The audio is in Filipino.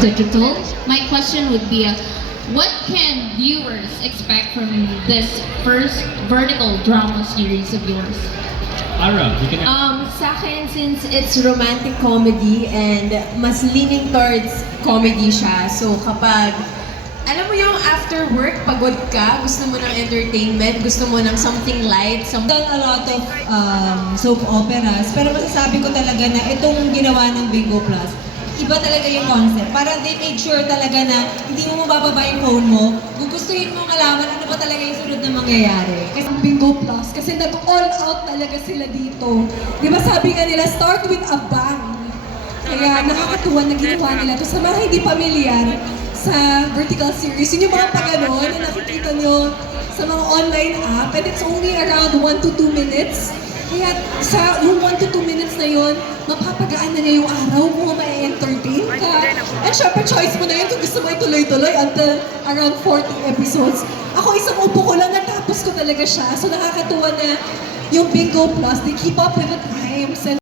digital. My question would be, what can viewers expect from this first vertical drama series of yours? Ara, you can... Sa akin, since it's romantic comedy and mas leaning towards comedy siya, so kapag, alam mo yung after work, pagod ka, gusto mo ng entertainment, gusto mo ng something light, Done a lot of soap operas, pero masasabi ko talaga na itong ginawa ng Bingo Plus, iba talaga yung concept. Parang they made sure talaga na hindi mo mabababa yung phone mo, gugustuhin mo malaman ano ba talaga yung sunod na mangyayari. Kasi ang Bingo Plus, kasi nag-all out talaga sila dito. Di ba sabi nga nila, start with a bang. Kaya nakakatuwa na ginawa nila to. Sa mga hindi pamilyar sa vertical series, yun yung mga pagano na nakikita nyo sa mga online app, and it's only around 1 to 2 minutes. Kaya sa yung 1 to 2 minutes na yun, mapapagaan na niya yung araw mo, ma-entertain ka. And syempre, choice mo na yun kung gusto mo ituloy-tuloy until around 40 episodes. Ako isang upo ko lang, natapos ko talaga siya. So nakakatuwa na yung Bingo Plus, they keep up with the times. And